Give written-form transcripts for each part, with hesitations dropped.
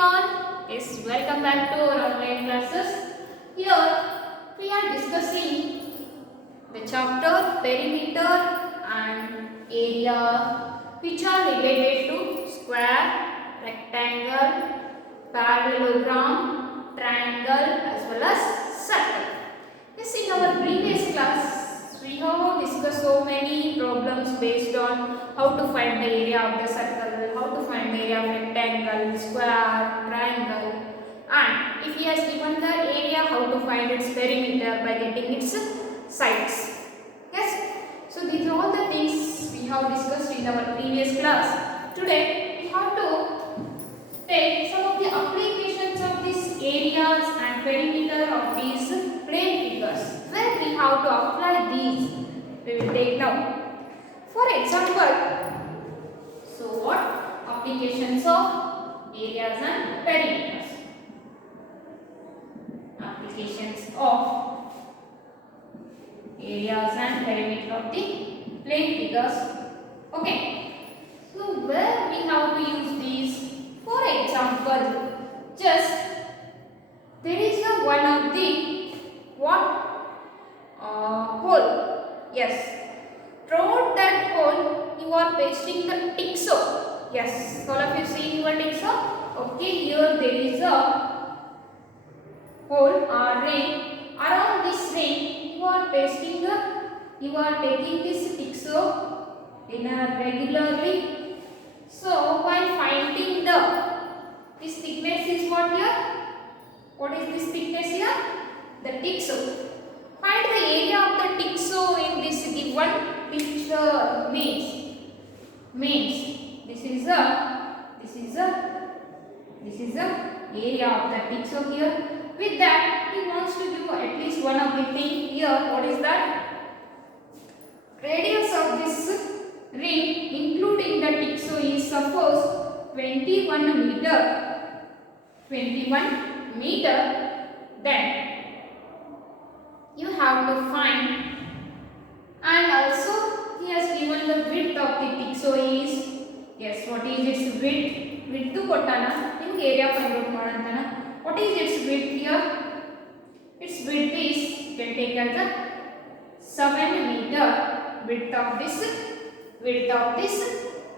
everyone. Yes, welcome back to our online classes. Here we are discussing the chapter perimeter and area which are related to square, rectangle, parallelogram, triangle as well as circle. Yes, in our previous class we have discussed so many problems based on how to find the area of the circle, how to find the area of rectangle, square, triangle, and if he has given the area, how to find its perimeter by getting its sides. Yes, so these are all the things we have discussed in our previous class. Today we have to take some of the applications of these areas and perimeter of these plane figures. Where we have to apply these, we will take now. For example, so what applications of areas and perimeters? Applications of areas and perimeter of the plane figures. Okay. So where we have to use these? For example, just there is a one of the what hole. Yes. Throughout that hole, you are pasting the tixo. Yes. All of you see your tixo? Okay. Here there is a hole or ring. Around this ring, you are pasting the. You are taking this tixo in a regularly. So while finding this thickness is what here? What is this thickness here? The tixo. Find the area of the tixo in this given picture. Means this is the area of the tixo here. With that, he wants to do at least one of the thing here. What is that? Radius of this ring including the tixo is suppose 21 meter. 21 meter. Then you have to find, and also he has given the width of the tixo is, yes, what is its width? Width kottana nimge area find out madantana. What is its width here? Its width is, you can take as a 7 meter. Width of this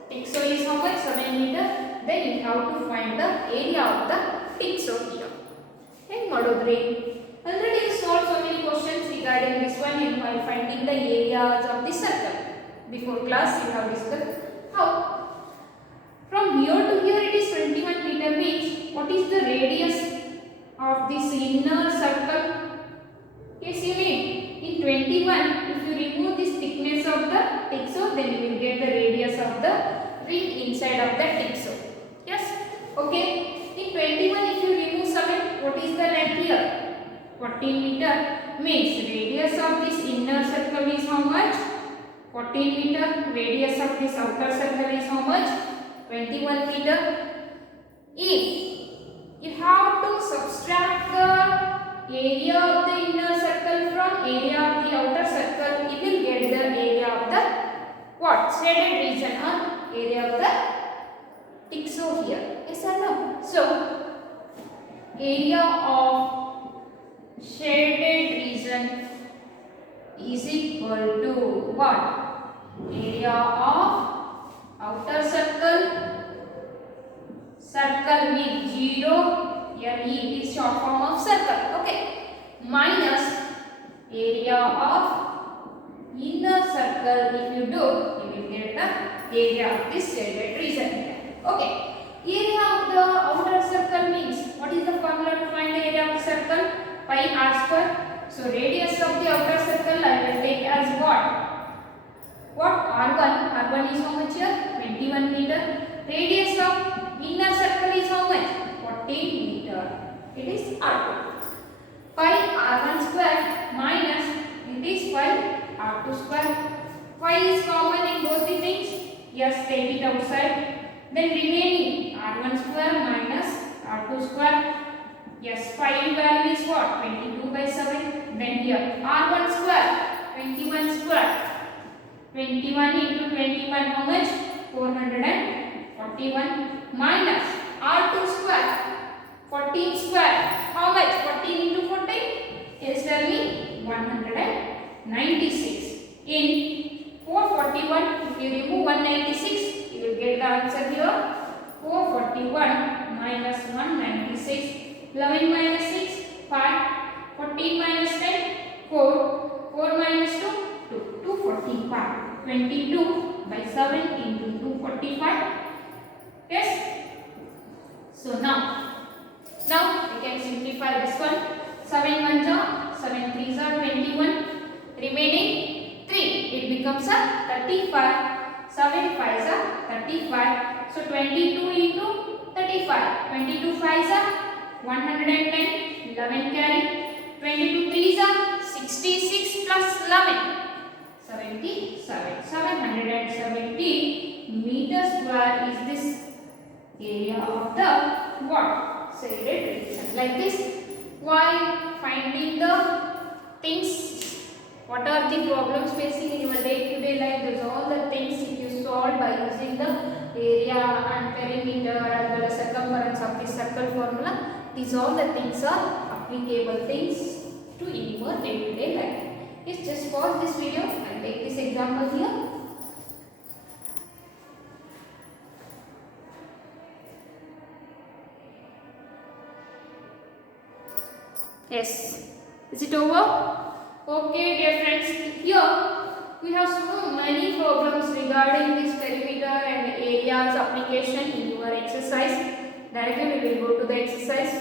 tixo is how much? 7 meter. Then you have to find the area of the tixo here. Heng madodri. Already you solved so many questions regarding this one and while finding the areas of the circle. Before class you have discussed how. From here to here it is 21 meter means what is the radius of this inner circle? Yes, you mean in 21 if you remove this thickness of the tixo, then you will get the radius of the ring inside of the tixo. Yes, okay. In 21 if you remove 7, what is the length here? 14 meter means radius of this inner circle is how much? 14 meter. Radius of this outer circle is how much? 21 meter. If you have to subtract the area of the inner circle from area of the outer circle, you will get the area of the what? Shaded region or area of the tixo here. Yes or no? So, area of shaded region is equal to what? Area of outer circle. Circle means 0. Here E is short form of circle. Okay. Minus area of inner circle. If you do, you will get the area of this shaded region. Okay. Area of the outer circle means, what is the formula to find the area of the circle? Pi r square. So radius of the outer circle I will take as what? What? R1 is how much here? 21 meter. Radius of inner circle is how much? 14 meter. It is R2. Pi R1 square minus it is pi R2 square. Pi is common in both the things. Yes, take it outside. Then remaining R1 square minus R2 square. Yes, pi value is what? 22 by 7. Then here R1 square, 21 square. 21 into 21 how much? 441 minus R2 square. 14 square. How much? 14 into 14? Yes, tell me. 196. In 441, if you remove 196, you will get the answer here. 441 minus 196. 11 minus 6, 5. 14 minus 10, 4. 4 minus 2, 2. 245. 22 by 7 into 245. Yes? So now we can simplify this one. 7 1s are 7 3s are 21. Remaining 3. It becomes a 35. 7 5s are 35. So 22 into 35. 22 5s are 110. 11 carry. 22 3s are 66 plus 11. 77. 770 meter square is this area of the what? Shaded region. Like this. While finding the things, what are the problems facing in your day-to-day life? Those all the things if you solve by using the area and perimeter as well as circumference of the circle formula. These all the things are applicable things to in your day-to-day life. Yes, just pause this video and take this example here. Yes, is it over? Okay, dear friends, here we have so many problems regarding this perimeter and areas application in your exercise. Directly we will go to the exercise,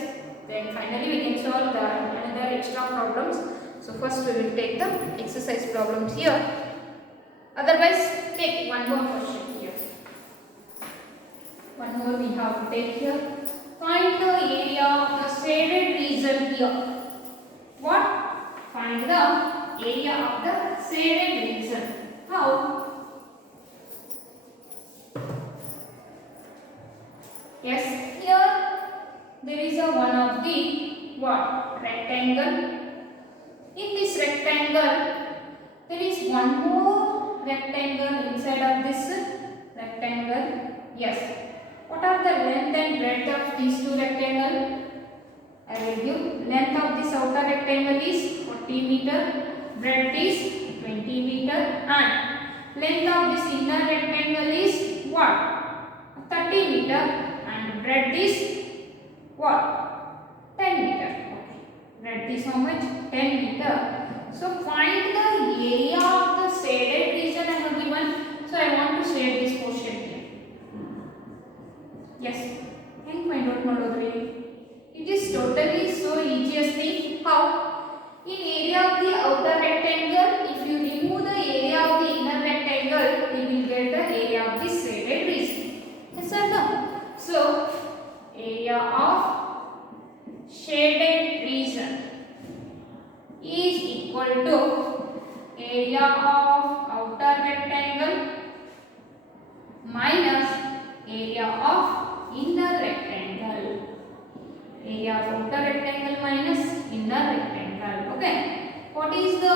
then finally we can solve the another extra problems. So first we will take the exercise problems here. Otherwise, take one more question here. One more we have to take here. Find the area of the shaded region here. What? Find the area of the shaded region. How? Yes, here there is a one of the what? Rectangle. In this rectangle, there is one more rectangle inside of this rectangle. Yes. What are the length and breadth of these two rectangles? I will give length of this outer rectangle is 40 meter, breadth is 20 meter, and length of this inner rectangle is what? 30 meter, and breadth is what? 10 meter. Okay. Breadth is how much? 10 meter. So find the area of the shaded region I have given. So I want to shade this portion here. Yes. Hang find out model. It is totally so easiest thing. How? In area of the outer rectangle, if you remove the area of the inner rectangle, you will get the area of the shaded region. Yes or no? So, area of shaded region is equal to area of outer rectangle minus area of inner rectangle. Area of outer rectangle minus inner rectangle. Okay. What is the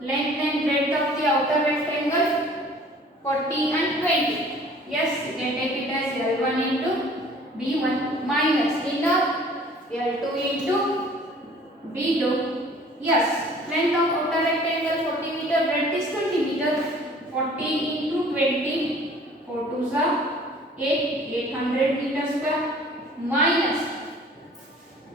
length and breadth of the outer rectangle? 40 and 20. Yes, you can take it as L1 into B1 minus inner L2 into B2. Yes, length of outer rectangle 40 meter, breadth is 20 meter. 40 into 20, 4 2s are 800 meters square minus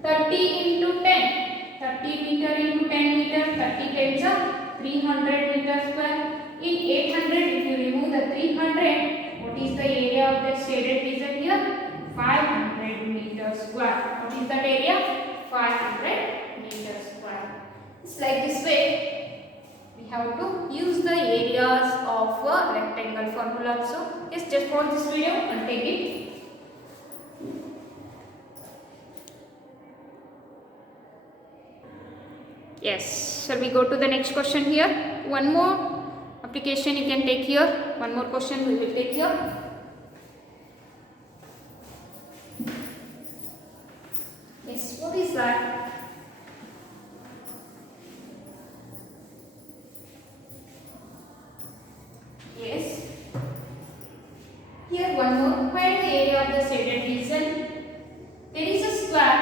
30 into 10, 30 meter into 10 meter, 30 tens are 300 meters square. In 800, if you remove the 300, what is the area of the shaded region here? 500 meters square. What is that area? 500 meters square. It's like this way. We have to use the areas of a rectangle formula also. Yes, just pause this video and take it. Yes, shall we go to the next question here? One more application you can take here. One more question we will take here. Yes, what is that? Yes. Here one more. Find the area of the shaded region. There is a square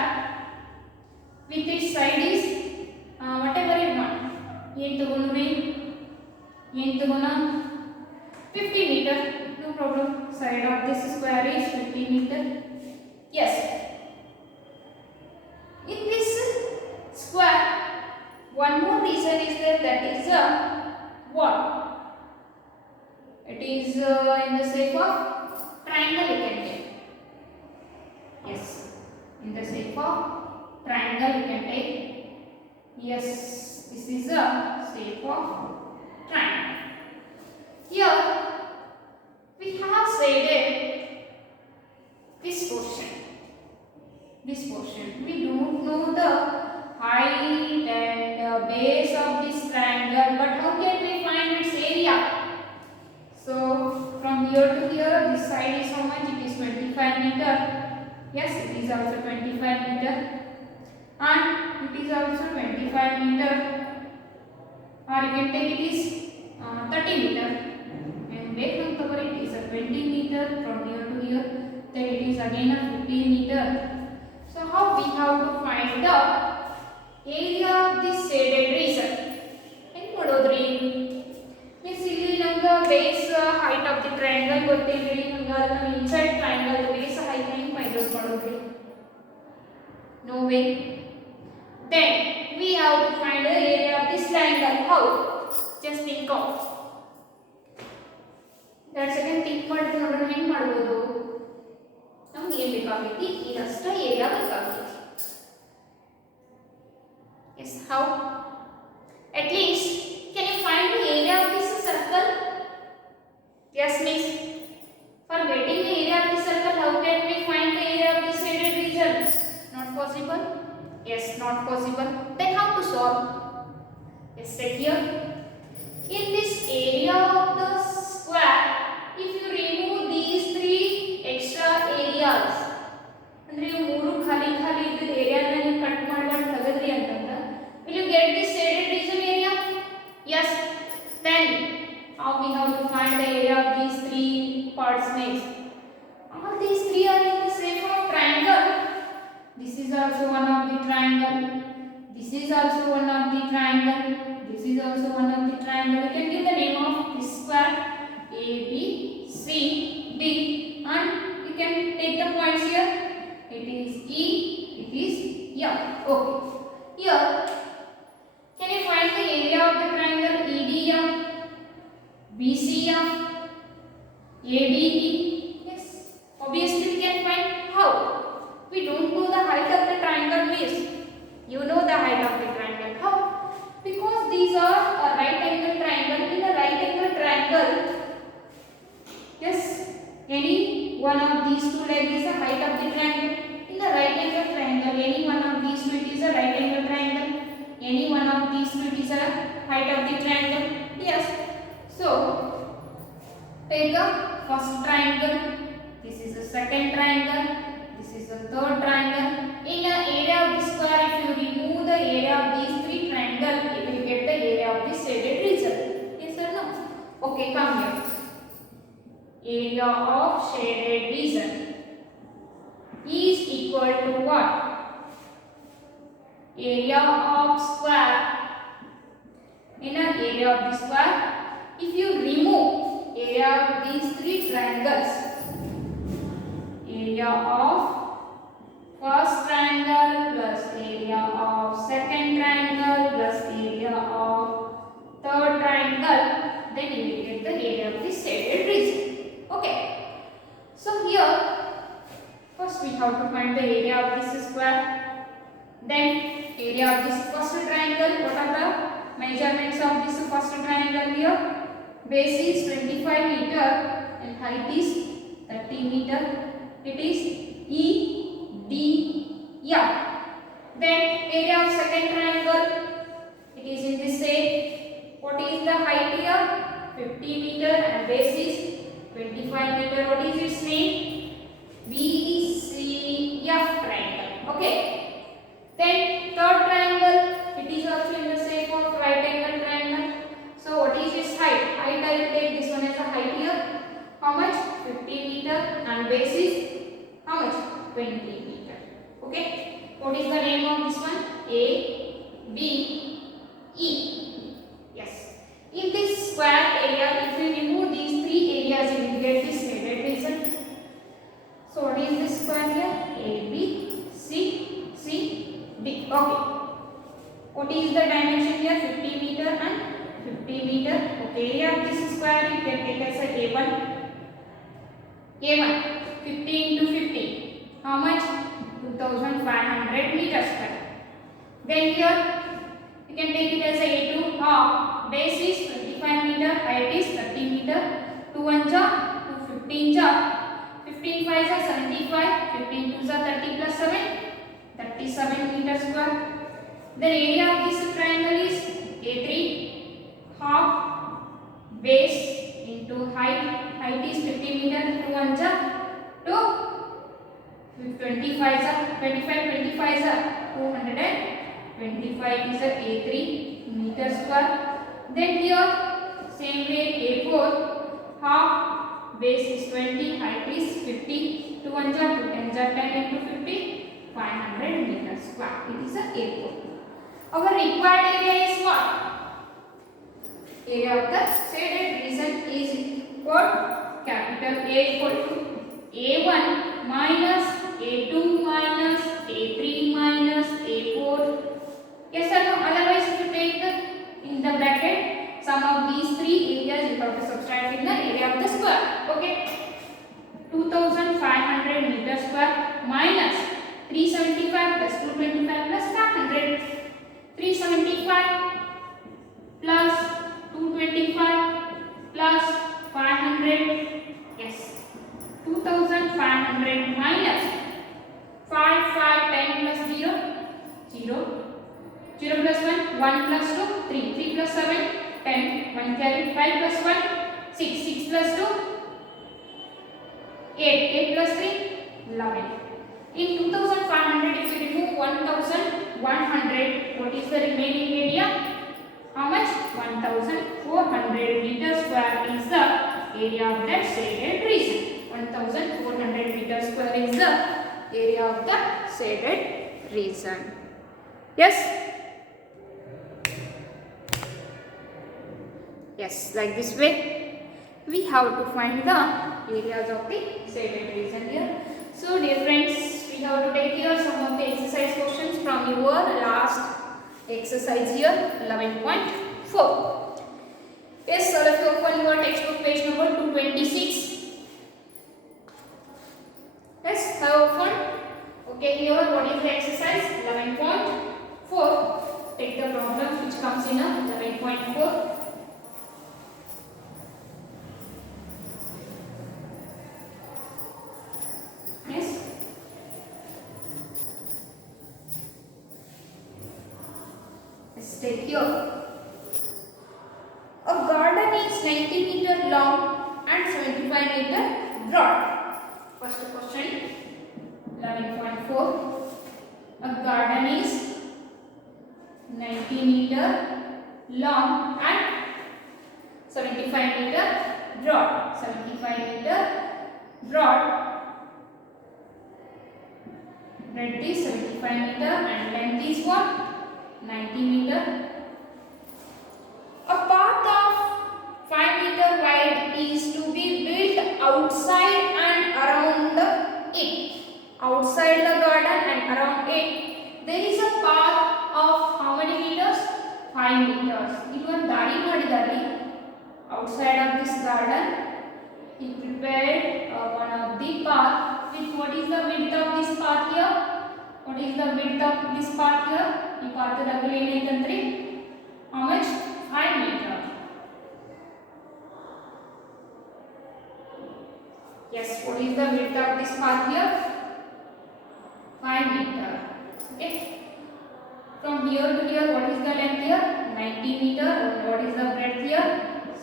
50 meter. No problem. Side of this square is 50 meter. Yes. In this square, one more reason is there, that is what? It is in the shape of triangle, you can take. Yes. In the shape of triangle, you can take. Yes. This is a shape of triangle. Here we have shaded this portion. This portion. We don't know the height and base of this triangle, but how can we find its area? So from here to here, this side is how much? It is 25 meter. Yes, it is also 25 meter, and it is also 25 meter. Or you can take it is 30 meter. And back from the it is a 20 meter from here to here. Then it is again a 50 meter. So how we have to find the area of this shaded region? And Mododri. Means ಇಲ್ಲಿ ನಮಗೆ base height of the triangle ಗೊತ್ತಿಲ್ರಿ, ನಮಗೆ ಅದನ್ನ inside triangle base height ಹೆಂಗ್ find out ಮಾಡೋದ್ರಿ? No way. Then we have to find the area of this triangle. How? Just think of. That second think ಮಾಡಿದ್ರೆ ನೋಡೋಣ ಹೆಂಗ್ ಮಾಡಬಹುದು? ನಮಗೆ ಏನು ಬೇಕಾಗೈತಿ? ಇದಷ್ಟ ಏರಿಯಾ ಬೇಕಾಗೈತಿ. Yes, how? At least can you find the area of this circle? Yes, miss. For getting the area of the circle, how can we find the area of the shaded region? Not possible. Yes, not possible. Then how to solve? Yes, check here. In this area of the square, if you remove these three extra areas, ಅಂದ್ರೆ ನೀವು ಮೂರು ಖಾಲಿ ಖಾಲಿ ಇದ್ದ ಏರಿಯಾನ ನೀವು cut ಮಾಡ್ಕೊಂಡು ತೆಗೆದ್ರಿ ಅಂತಂದ್ರೆ, will you get this shaded region area? Yes. Then how we have to find the area of these three parts next? All these three are in the shape of triangle. This is also one of the triangle. This is also one of the triangle. This is also one of the triangle. You can give the name of this square A, B, C, D, and you can take the points here. It is E, it is F. Okay. Here, can you find the area of the triangle EDF, BCF, ABE? Yes. Obviously, we can find. How? We don't know the height of the triangle, miss. You know the height of the triangle. How? Because these are a right angle triangle. In a right angle triangle, yes, any one of these two legs is the height of the triangle. In the right angle triangle, any one of these two is a right angle triangle. Any one of these two is a height of the triangle. Yes. So take the first triangle. This is the second triangle. This is the third triangle. In the area of the square, if you remove the area of these three triangles, you will get the area of the shaded region. Yes or no? Okay, come here. Area of shaded region is equal to what? Area of square. In an area of the square, if you remove area of these three triangles, area of first triangle plus area of second triangle plus area of third triangle, then you will get the area of the shaded region. Okay. So here, first we have to find the area of this square. Then area of this first triangle. What are the measurements of this first triangle here? Base is 25 meter and height is 30 meter. It is E, D, F. Then area of second triangle. It is in this shape. What is the height here? 50 meter and base is 25 meter. What is its name? BCF triangle. Okay. Then third triangle. It is also in the shape of right angle triangle. So what is its height? Height I will take this one as a height here. How much? 50 meter and base is how much? 20 meter. Okay. What is the name of this one? A, B, E. Yes. In this square area, if you remove these three areas, What is the dimension here? 50 meter and 50 meter. Okay, area of this square you can take as a A1. A1 50 into 50. How much? 2500 meters square. Then here you can take it as a A2. Half. Base is 25 meter. Height is 30 meter. 2 1 ja, 2 15 ja. 15 5 are 75. 15 2 are 30 plus 7. 37 meters square. The area of this triangle is A3. Half base into height. Height is 50 meter. 2 1 ja, 2 25 are 25 25 are 225 is a A3 meter square. Then here same way A4 half base is 20, height is 50. 2 1 ja, 2 10 ja, 10 into 50 500 meters square. It is a A4. Our required area is what? Area of the shaded region is what? Capital A equal to A1 minus A2 minus A3 minus A4. Yes or no? Otherwise if you take in the bracket sum of these three areas, you have to subtract in the area of the square. Okay. 2500 meters square minus 375 plus 225 plus 500. 375 plus 225 plus 500. Yes. 2500 minus 5 5 10 plus 0 0 0 plus 1 1 plus 2 3 3 plus 7 10 1 carry 5 plus 1 6 6 plus 2 8 8 plus 3 11. In 2500 if you remove 1100, what is the remaining area? How much? 1400 meters square is the area of that shaded region. 1400 meters square is the area of the shaded region. Yes? Yes, like this way we have to find the areas of the shaded region here. So dear friends, we have to take here some of the exercise questions from your last exercise here 11.4. Yes, all of you open your textbook page number 226. Yes, have opened. Okay, here what is the exercise 11.4. Take the problems which comes in a 11.4. Take here. A garden is 90 meter long and 75 meter broad. First question 11.4. A garden is 90 meter long and 75 meter broad. 75 meter broad. Breadth is 75 meter and length is what? 90 meter. A path of 5 meter wide is to be built outside and around it. Outside the garden and around it, there is a path of how many meters? 5 meters. It was dari madidari. Outside of this garden, he prepared one of the path. With what is the width of this path here? What is the width of this path here? ಈ ಪಾತ್ರದ ಅಗಲ ಏನೈತಂತ್ರಿ how much 5 meter. Yes, what is the width of this path here? 5 meter. Okay, from here to here what is the length here? 90 meter. What is the breadth here?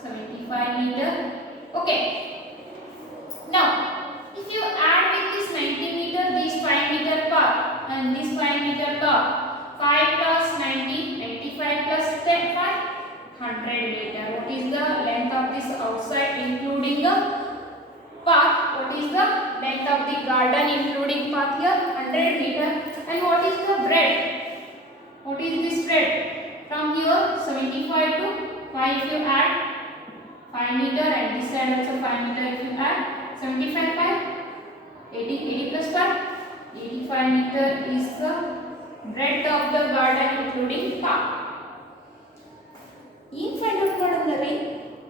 75 meter. Okay, now if you add with this 90 meter this 5 meter path and this 5 meter path, 5 plus 90, 85 plus 10, 5, 100 meter. What is the length of this outside including the path? What is the length of the garden including path here? 100 meter. And what is the breadth? What is this breadth? From here 75 to 5 if you add 5 meter and this side also 5 meter if you add 75 5, 80 plus 5, 85 meter is the breadth of the garden including path. ಏನು find out ಮಾಡೋದ್ರಿ?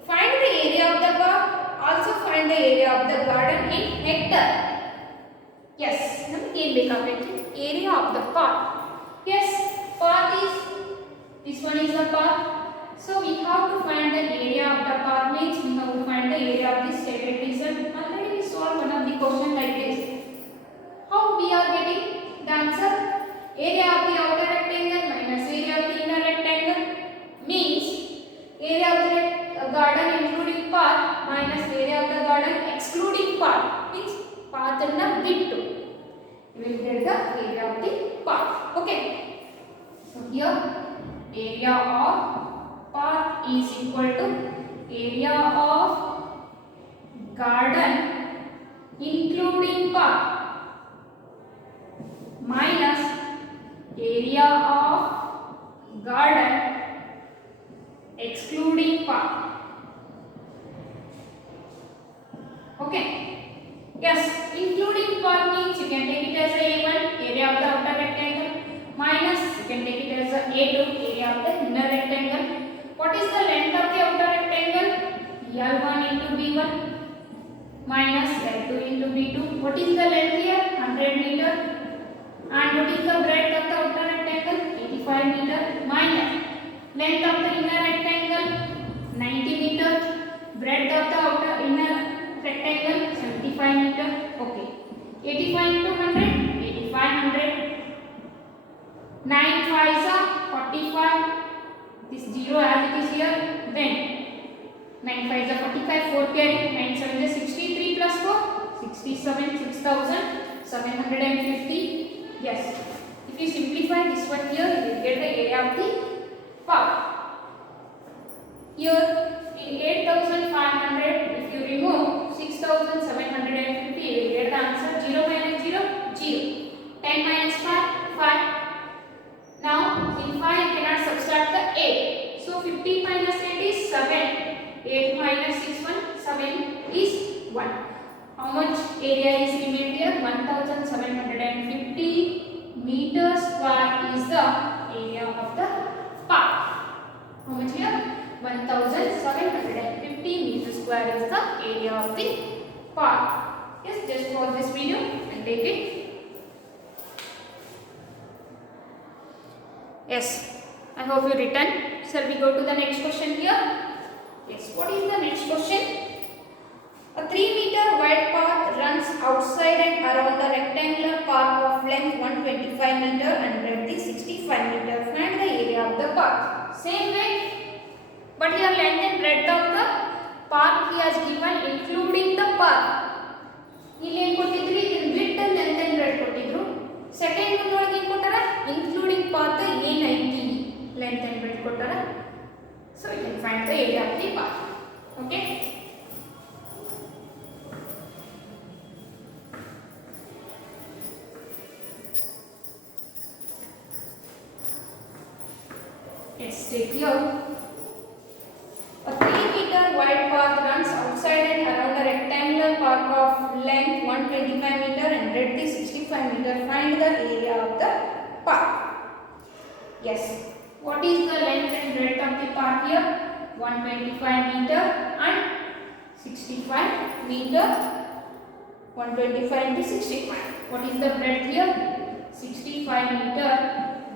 Find the area of the park, also find the area of the garden in hectare. Yes, ನಮಗೆ ಏನು ಬೇಕಾಗೈತಿ? Area of the park. Yes, park is, this one is the park. So we have to find the area of the park, means we have to find the area of this stated reason. Already we solved one of the question like this. How we are getting the answer? Area of the outer rectangle minus area of the inner rectangle means area of the garden including park minus area of the garden excluding park, means path and the bittu. You will get the area of the park. Okay. So here area of park is equal to area of garden including park minus area of garden excluding park. Okay. Yes, including park means you can take it as a A1, area of the outer rectangle, minus you can take it as a A2, area of the inner rectangle. What is the length of the outer rectangle? L1 into B1 minus L2 into B2. What is the length here? 100 meter. And what is the breadth of the outer rectangle? 85 meter minus length of the inner rectangle 90 meter. Breadth of the outer inner rectangle 75 meter. Okay. 85 into 100, 8500. 9 5s are 45. This 0 as it is here. Then 9 5s are 45. 4 carry. 9 7 is 63 plus 4. 67. 6750. Yes. If you simplify this one here, you will get the area of the park. Here in 8500, if you remove 6750, you will get the answer. 0 minus 0, 0. 10 minus 5, 5. Now in 5 you cannot subtract the 8. So 50 minus 8 is 7. 8 minus 6 1, 7 is 1. How much area is remained here? 1750 meter square is the area of the park. How much here? 1750 meter square is the area of the park. Yes, just pause this video and take it. Yes, I hope you written. Shall we go to the next question here? Yes, what is the next question? A 3-meter wide path runs outside and around a rectangular park of length 125 meter and breadth is 65 meter. Find the area of the park. Same way, but here length and breadth of the park he has given including the park. ಇಲ್ಲಿ ಏನು ಕೊಟ್ಟಿದ್ರಿ? ಇದನ್ನ width and length and breadth ಕೊಟ್ಟಿದ್ರು. Second one ಒಳಗೆ ಏನು ಕೊಟ್ಟಾರ? including path ಏನೈತಿ length and breadth ಕೊಟ್ಟಾರ. So you can find the area of the park. Okay. Yes, take here. A 3-meter wide path runs outside and around a rectangular park of length 125 meter and breadth is 65 meter. Find the area of the park. Yes. What is the length and breadth of the park here? 125 meter and 65 meter. 125 into 65. What is the breadth here? 65 meter.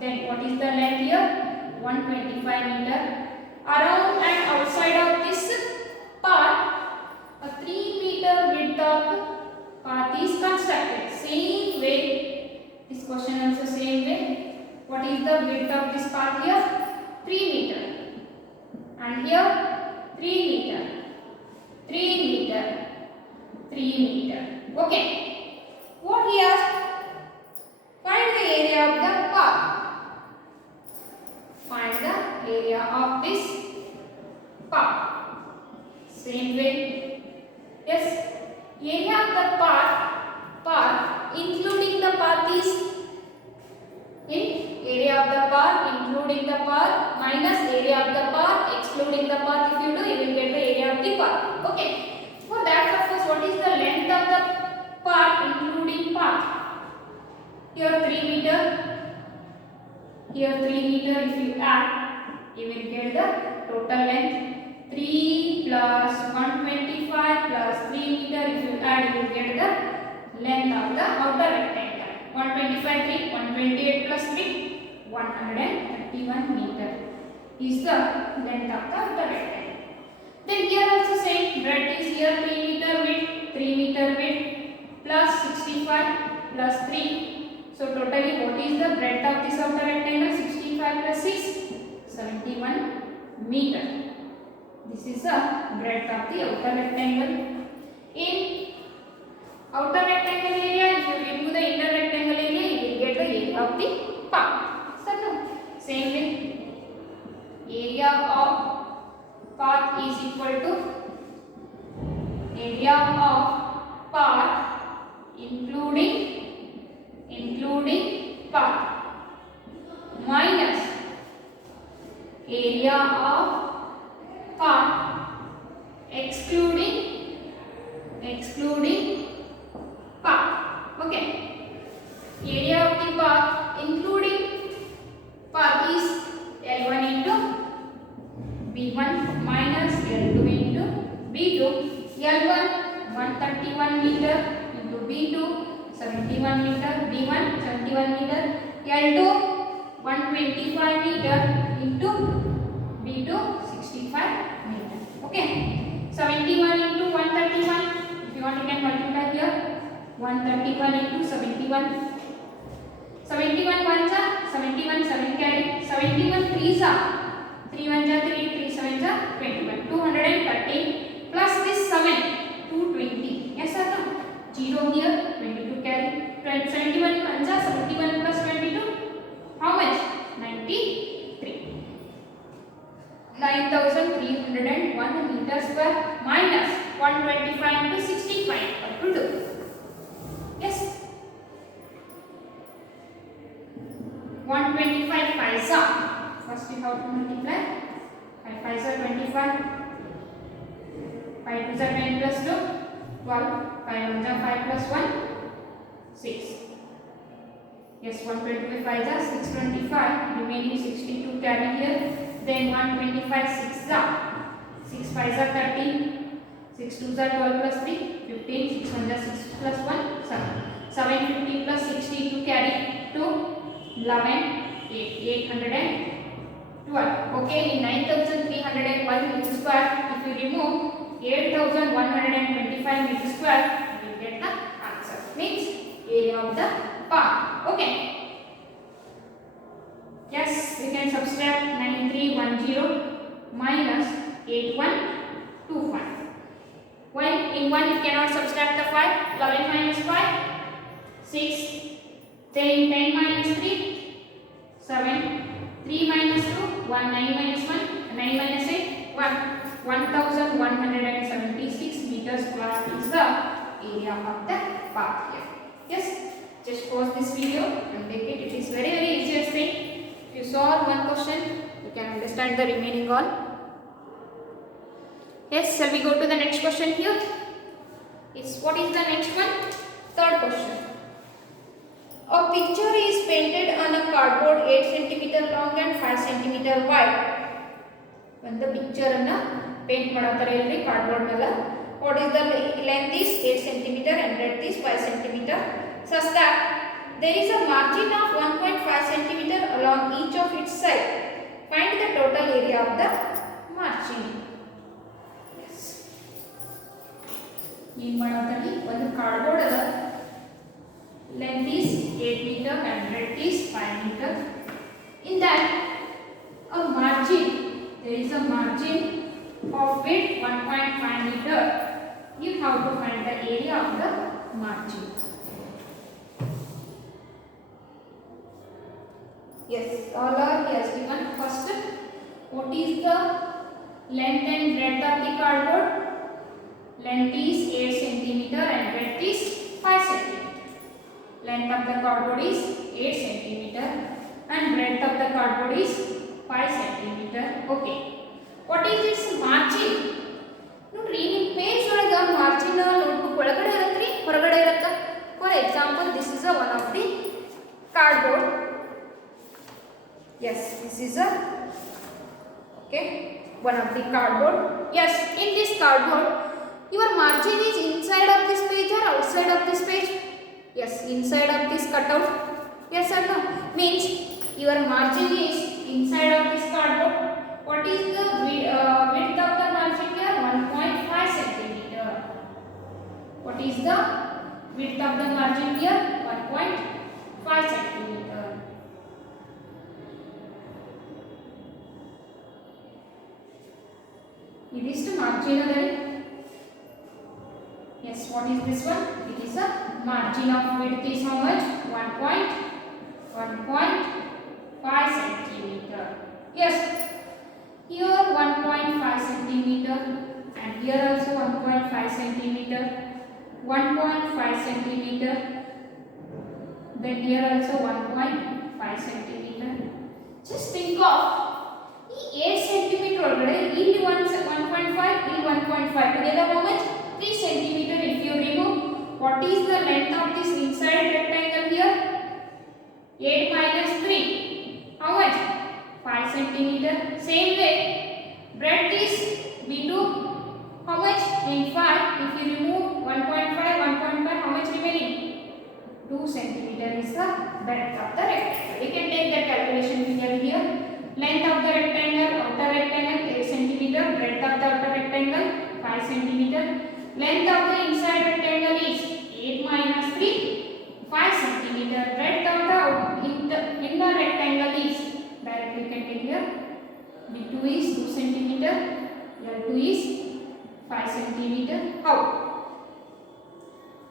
Then what is the length here? 125 meter. Around and outside of this path, a 3-meter width of path is constructed. Same way, this question also same way. What is the width of this path here? 3 meter. And here 3 meter. 3 meter. 3 meter. Okay. What he asked? Find the area of the path. Find the area of this path. Same way. Yes. Area of the path including the path is in area of the path including the path minus area of the path excluding the path. If you do, you will get the area of the path. Okay. For that purpose, what is the length of the path including path? Here 3 meter. Here 3 meter. If you add You will get the total length 3 plus 125 plus 3 meter. If you add, you will get the length of the outer rectangle. 125 3, 128 plus 3, 131 meter is the length of the outer rectangle. Then here also same, breadth is here 3 meter width, 3 meter width plus 65 plus 3. So totally what is the breadth of this outer rectangle? 65 plus 6, 71 meter. This is the breadth of the outer rectangle. In outer rectangle area, if you remove the inner rectangle area, you will get the area of the part. So no, same way, area of path is equal to area of path including path minus area of path excluding path. Okay, area of the path including path is L1 into B1 minus L2 into B2. L1 131 meter into B2 71 meter, B1 71 meter, L2 125 meter into B2 65 meter. Okay, 71 into 131. If you want, you can multiply here. 131 into 71. 71 ones are 71 7 carry. 71 threes are 3 ones are 3, 3 sevens are 21. 230 plus this 7 220. Yes or no? 0 here, 22 carry. 71 ones are 71 plus 22. How much? 93. 9301 meter square minus 125 into 65. What to do? Yes. 125 paisa. First you have to multiply. 5 paisa 25. 5 to 10 plus 2. 12. 5 1 5 plus 1. 6. Yes, 125 5 is 625. Remaining 62 carry here. Then 125 6 is 6 5 is 13. 6 2 is 12 plus 3. 15. 6 1 is 6 plus 1. 7. 750 plus 62 carry 2. 11. 8. 812. Okay, in 9301 meter square, if you remove 8125 meter square, you will get the answer. Means area of the path. Okay. Yes, we can subtract 9310 minus 8125. When in 1 you cannot subtract the 5. 11 minus 5, 6. Then 10 minus 3, 7. 3 minus 2, 1. 9 minus 1, 9 minus 8, 1. 1176 meters square is the area of the path here. Yes, just pause this video and take it. It is very easiest thing. If you solve one question, you can understand the remaining all. Yes, shall we go to the next question here? What is the next one? Third question. A picture is painted on a cardboard 8 cm long and 5 cm wide. When the picture anna paint madತಾರೆ ಇಲ್ಲಿ cardboard ಮೇಲೆ, what is the length is 8 cm and breadth is 5 cm. Such that there is a margin of 1.5 cm along each of its side. Find the total area of the margin. Yes. ಏನು ಮಾಡತಾರೆ, ಒಂದು cardboard ಅದ, length is 8 meter and breadth is 5 meter. In that, a margin, there is a margin of width 1.5 meter. You have to find the area of the margin. Yes, all are has given. First, what is the length and breadth of the cardboard? Length is 8 cm and breadth is 5 cm. Length of the cardboard is 8 cm and breadth of the cardboard is 5 cm. Okay. What is its margin? ನೋಡ್ರಿ, ನಿಮ್ಮ page ಒಳಗೆ margin notebook ಒಳಗಡೆ ಇರುತ್ತೆ, ಹೊರಗಡೆ ಇರುತ್ತೆ. For example, this is a one of the cardboard. Yes, this is a Okay, one of the cardboard. Yes, in this cardboard, your margin is inside of this page or outside of this page? Yes, inside of this cutout. Yes or no? Means your margin is inside of this cardboard. What is the width of the margin here? 1.5 centimeter. What is the width of the margin here? 1.5 centimeter. It is the margin again. Yes, what is this one? It is a margin of width is how much? 1.5 centimeter. Yes, here 1.5 centimeter and here also 1.5 centimeter. 1.5 centimeter. Then here also 1.5 centimeter. Just think of 8 centimeter ಒಳಗಡೆ ಇಲ್ಲಿ 1.5 ಇಲ್ಲಿ 1.5 together how much? 3 centimeter. If you remove, what is the length of this inside rectangle here? 8 minus 3, how much? 5 centimeter. Same way, breadth is B2, how much? In 5, if you remove 1.5, 1.5, how much remaining? 2 centimeter is the breadth of the rectangle. You can take that calculation figure here. Length of the rectangle, outer rectangle 8 centimeter, breadth of the outer rectangle 5 centimeter. Length of the inside rectangle is 8 minus 3, 5 centimeter. Breadth of the inner rectangle is, directly you can take here, B2 is 2 centimeter, L2 is 5 centimeter. How?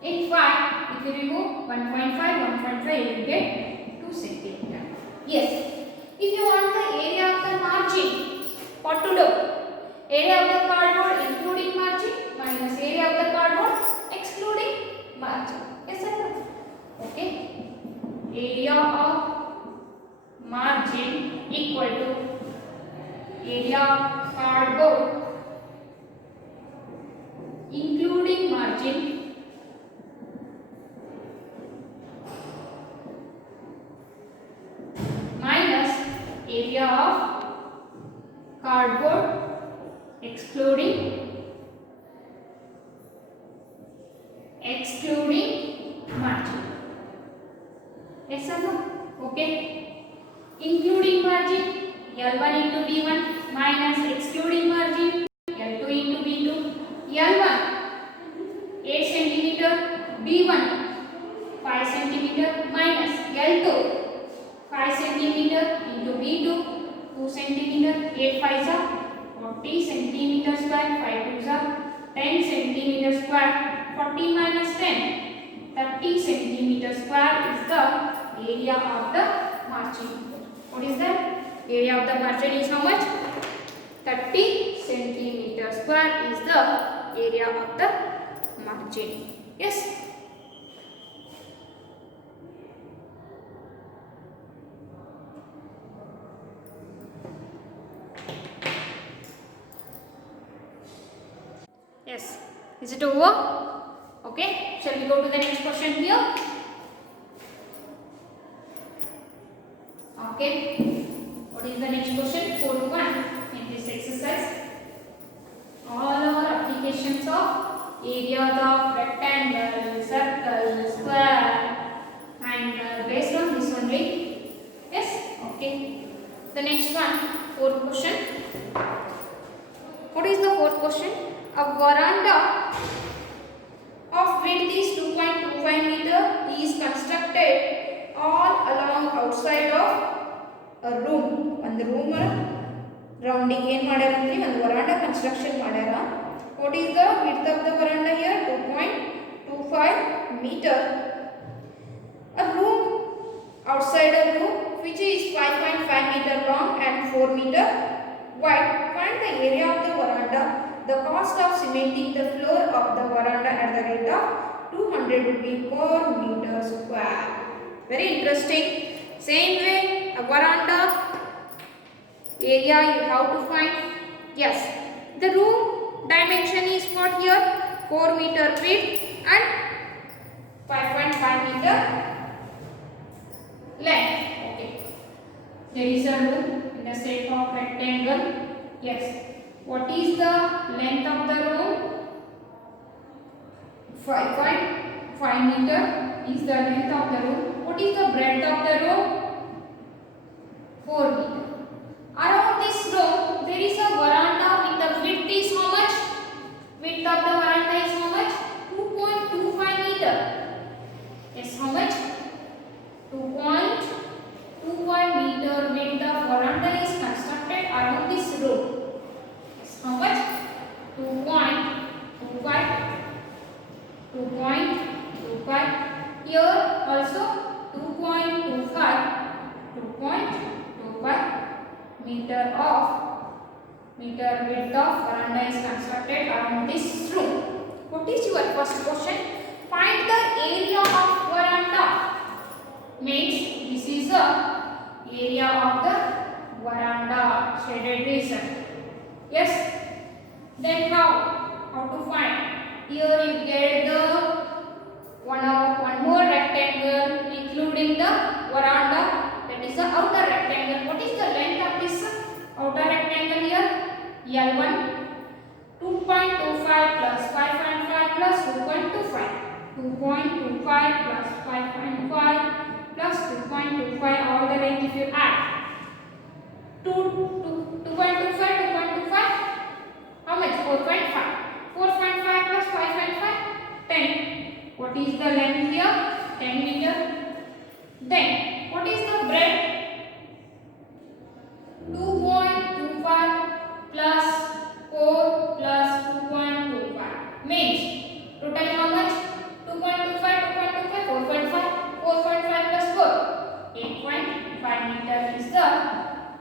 In 5, if you remove 1.5, 1.5, you will get 2 centimeter. Yes. If you want the area of the margin, what to do? Area of the cardboard including margin minus area of the cardboard excluding margin. Yes or no? Okay. Area of margin equal to area of cardboard including margin minus area of cardboard excluding margin. Yes or no? Okay. Including margin L1 into B1 minus excluding margin L2 into B2. L1 8 centimeter, B1 5 centimeter minus L2 5 centimeter into B2 2 centimeter. 8 5s are 40 centimeter square. 5 2s are 10 centimeter square. 40 minus 10, 30 centimeter square is the area of the margin. What is that? Area of the margin is how much? 30 centimeter square is the area of the margin. Yes. Yes. Is it over? Okay. Shall we go to the next question here? Okay. What is the next question? 4.1 in this exercise. All our applications of areas of rectangle, circle, square, and based on this one, right? Yes. Okay. The next one, fourth question. What is the fourth question? A veranda of width is 2.25 meter is constructed all along outside of a room. ಒಂದು room ರೌಂಡಿಗೆ ಏನು ಮಾಡ್ಯಾರ ಅಂದ್ರೆ ಒಂದು veranda construction ಮಾಡ್ಯಾರ. What is the width of the veranda here? 2.25 meter. A room outside a room which is 5.5 meter long and 4 meter wide. Find the area of the veranda. The cost of cementing the floor of the veranda at the rate of 200 rupee per meter square. Very interesting. Same way, a veranda area you have to find. Yes, the room dimension is what here? 4 meter width and 5.5 meter length. Okay. There is a room in the shape of rectangle. Yes. What is the length of the room? 5.5 meter is the length of the room. What is the breadth of the room? 4 meter. Around this room there is a veranda with the width is how much? Width of the veranda is how much? 2.25 meter. Yes, how much? 2.25 meter width of veranda is constructed around this room. Yes, how much? 2.25. 2.25. Here also 2.25 meter width of veranda is constructed around this room. What is your first question? Find the area of veranda. Means this is the area of the veranda, shaded region. Yes. Then how to find? Here you get the one more rectangle including the veranda, that is the outer rectangle. What is the length of this outer rectangle here? L1 2.25 plus 5.5 plus 2.25. 2.25 plus 5.5 plus 2.25, all the length if you add 2.25 how much? 4.5. 4.5 plus 5.5 10. What is the length here? 10 meter. Then what is the breadth? 2.25 plus 4 plus 2.25 means total how much? 2.25 4.5 plus 4 8.5 meter is the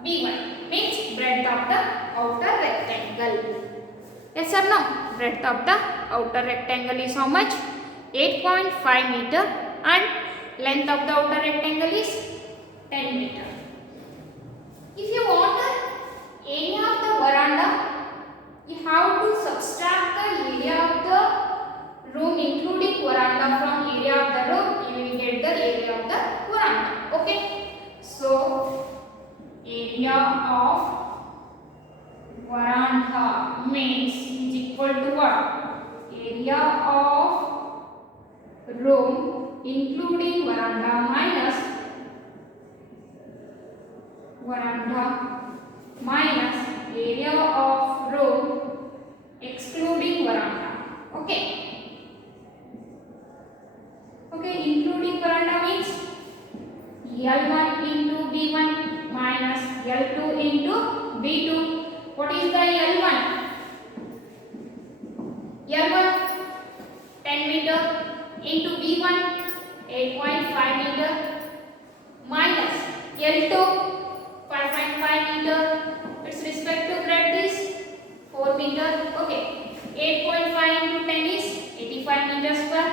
B1, means breadth of the outer rectangle. Yes or no? Breadth of the outer rectangle is how much? 8.5 meter and length of the outer rectangle is 10 meter. If you want the area of the veranda, you have to subtract the area of the room including veranda from area of the room, you will get the area of the veranda. Okay. So area of veranda means is equal to what? Area of room including veranda minus area of room excluding veranda. Okay. Okay, including veranda means L1 into B1 minus L2 into B2. What is the L1? L1 10 meter into B1 8.5 meter minus L2 5.5 meter. Its respect to breadth is 4 meter. Okay. 8.5 into 10 is 85 meters square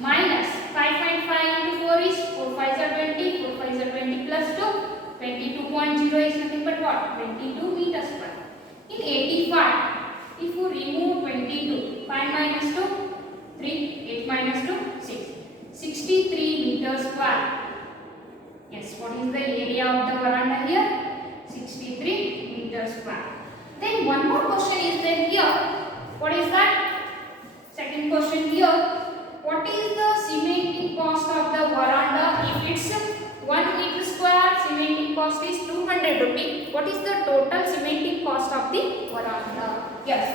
minus 5.5 into 4 is 4 5s are 20. 4 5s are 20 plus 2. 22.0 is nothing but what? 22 meters square. In 85, if you remove 22, 5 minus 2, 3, 8 minus 2, 6. 63 meters square. Yes, what is the area of the veranda here? 63 meters square. Then one more question is there here. What is that? Second question here. What is the cementing cost of the veranda? If it's 1 meter square, cementing cost is 200 rupees. What is the total cementing cost of the veranda? Yes.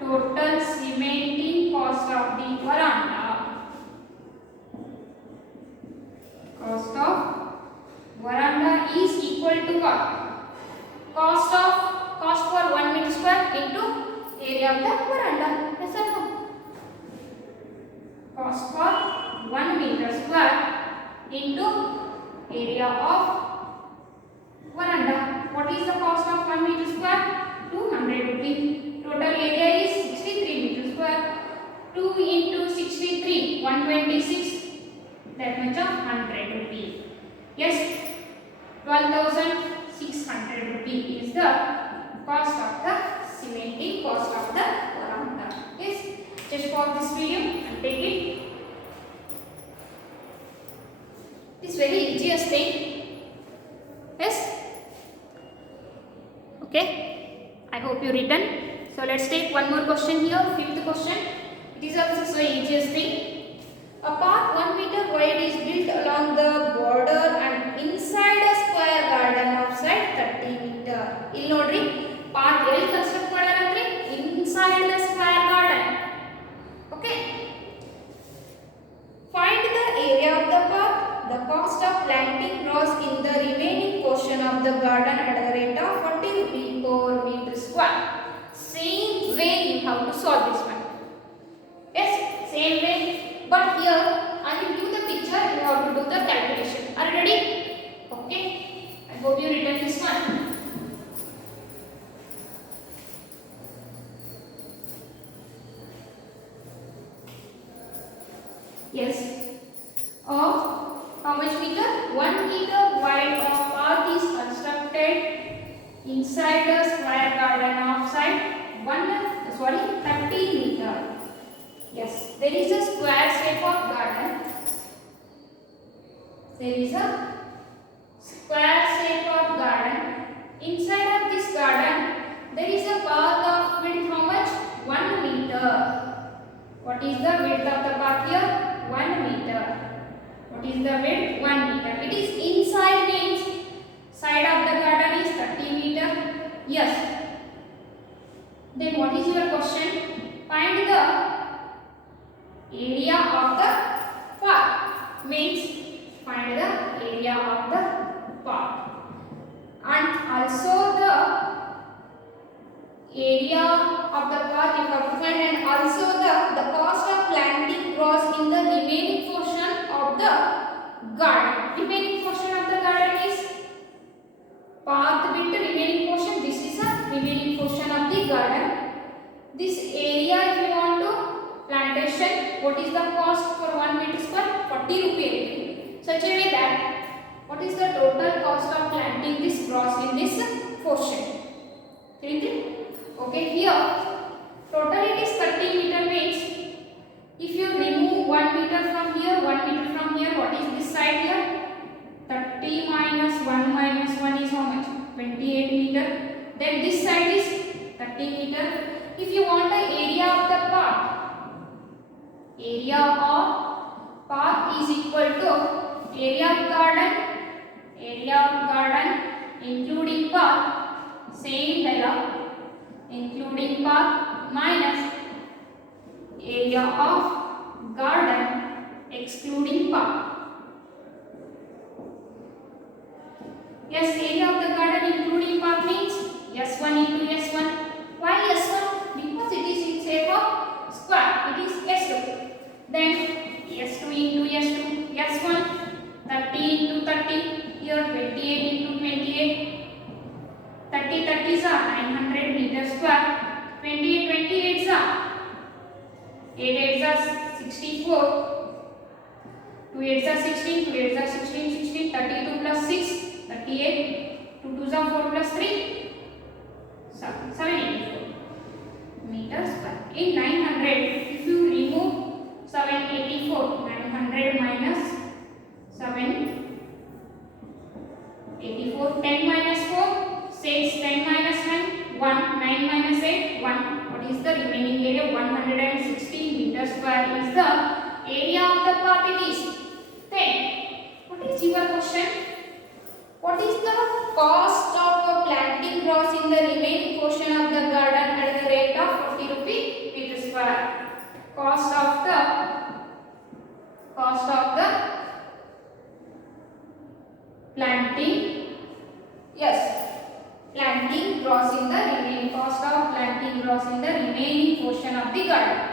Total cementing cost of the veranda. Cost of veranda is equal to what? Cost for 1 meter square into area of the veranda. Yes or no? Cost for 1 meter square into area of veranda. What is the cost of 1 meter square? 200 rupees. Total area is 63 meter square. 2 into 63, 126. That much of 100 rupees. Yes, 12,600 rupees is the cost of the cementing cost of the veranda. Yes, just for this video and take it. It's very easiest thing. Yes. hope you written. So let's take one more question here. Fifth question. It is also so easiest thing. A path 1 meter wide is built along the border and inside a square garden of side 30 meter. ಇಲ್ಲಿ ನೋಡ್ರಿ path ಎಲ್ಲಿ construct ಮಾಡ್ಯಾರಂದ್ರೆ inside the square garden. Okay. Find the area of the path. The cost of planting grass in the remaining portion of the garden at the rate of 40 rupees per meter square. Same way you have to solve this one. Yes, same way. But here I will give the picture. You have to do the calculation. Are you ready? Okay. I hope you written this one. Yes. Of how much meter? 1 meter wide of path is constructed inside the square garden of side 30 meter. Yes, there is a square shape of garden. There is a square shape of garden. Inside of this garden, there is a path of width how much? 1 meter. What is the width of the path here? 1 meter. What is the width? 1 meter. It is inside means side of the garden is 30 meter. Yes. Then what is your question? Find the area of the path. Means find the area of the path. And also the area of the path you have to find, and also the cost of planting grass in the remaining portion of the garden. Remaining portion of the garden is path with remaining portion. This is a remaining portion of the garden. This area, if you want to plantation, what is the cost for 1 meter square? 40 rupees. Such a way that what is the total cost of planting this grass in this portion? Okay, here total it is 30 meter means if you remove 1 meter from here, 1 meter from here, what is this side here? 30 minus 1 is how much? 28 meter. Then this side is 30 meter. If you want the area of the path, area of path is equal to area of garden including path, same dialogue, including path minus area of garden excluding path. Yes, area of the garden including path means S1 into S1. Why S1? Because it is in shape of square. It is S2. Then S2 into S2. S1 30 into 30. Here 28 into 28. 30 is 900 meter square. 28 is 8 is 64. 2 8 is 16. 2 8 is 16. 32 plus 6. 38. 2 2 is 4 plus 3. 784 meters square. In 900, if you remove 784, 900 minus 784, 10 minus 4, 6, 10 minus 9, 1, 9 minus 8, 1. What is the remaining area? 160 meters square is the area of the path it is. Then, what is your question? What is the cost of planting grass in the remaining portion of the garden at the rate of 40 rupees meter square? Cost of the planting, yes, planting grass in the remaining, cost of planting grass in the remaining portion of the garden.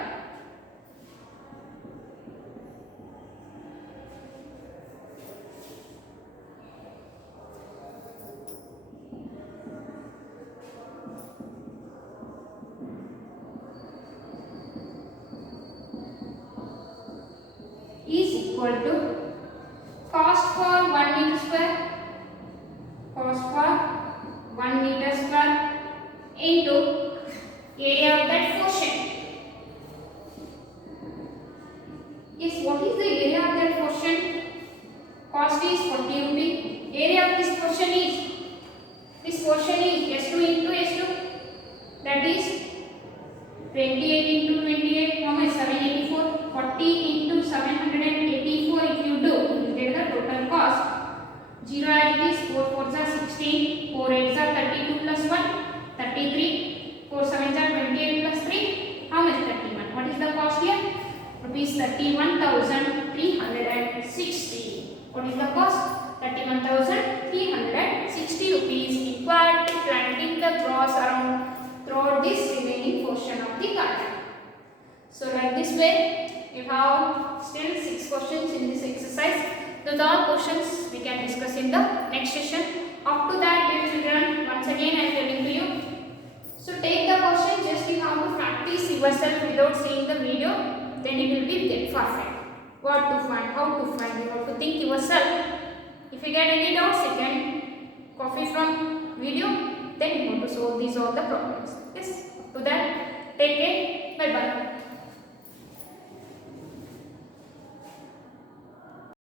Is equal to cost for 1 meter square, cost for 1 meter square into area of that portion. Yes, what is the area of that portion? Cost is 40 rupees. Area of this portion is S2 into S2. 0 as it is. 4 4s are 16. 4 8s are 32 plus 1, 33. 4 7s are 28 plus 3. How much? 31. What is the cost here? Rupees 31,360. What is the cost? 31,360 rupees required to planting the grass around throughout this remaining portion of the garden. So like this way, you have still 6 questions in this exercise. Those are questions we can discuss in the next session. Up to that, dear children, once again I am telling to you. So take the question, just you have to practice yourself without seeing the video, then it will be get perfect. What to find, how to find, you have to think yourself. If you get any doubts, you can copy from video, then you have to solve these all the problems. Yes, up to that, take care, bye bye.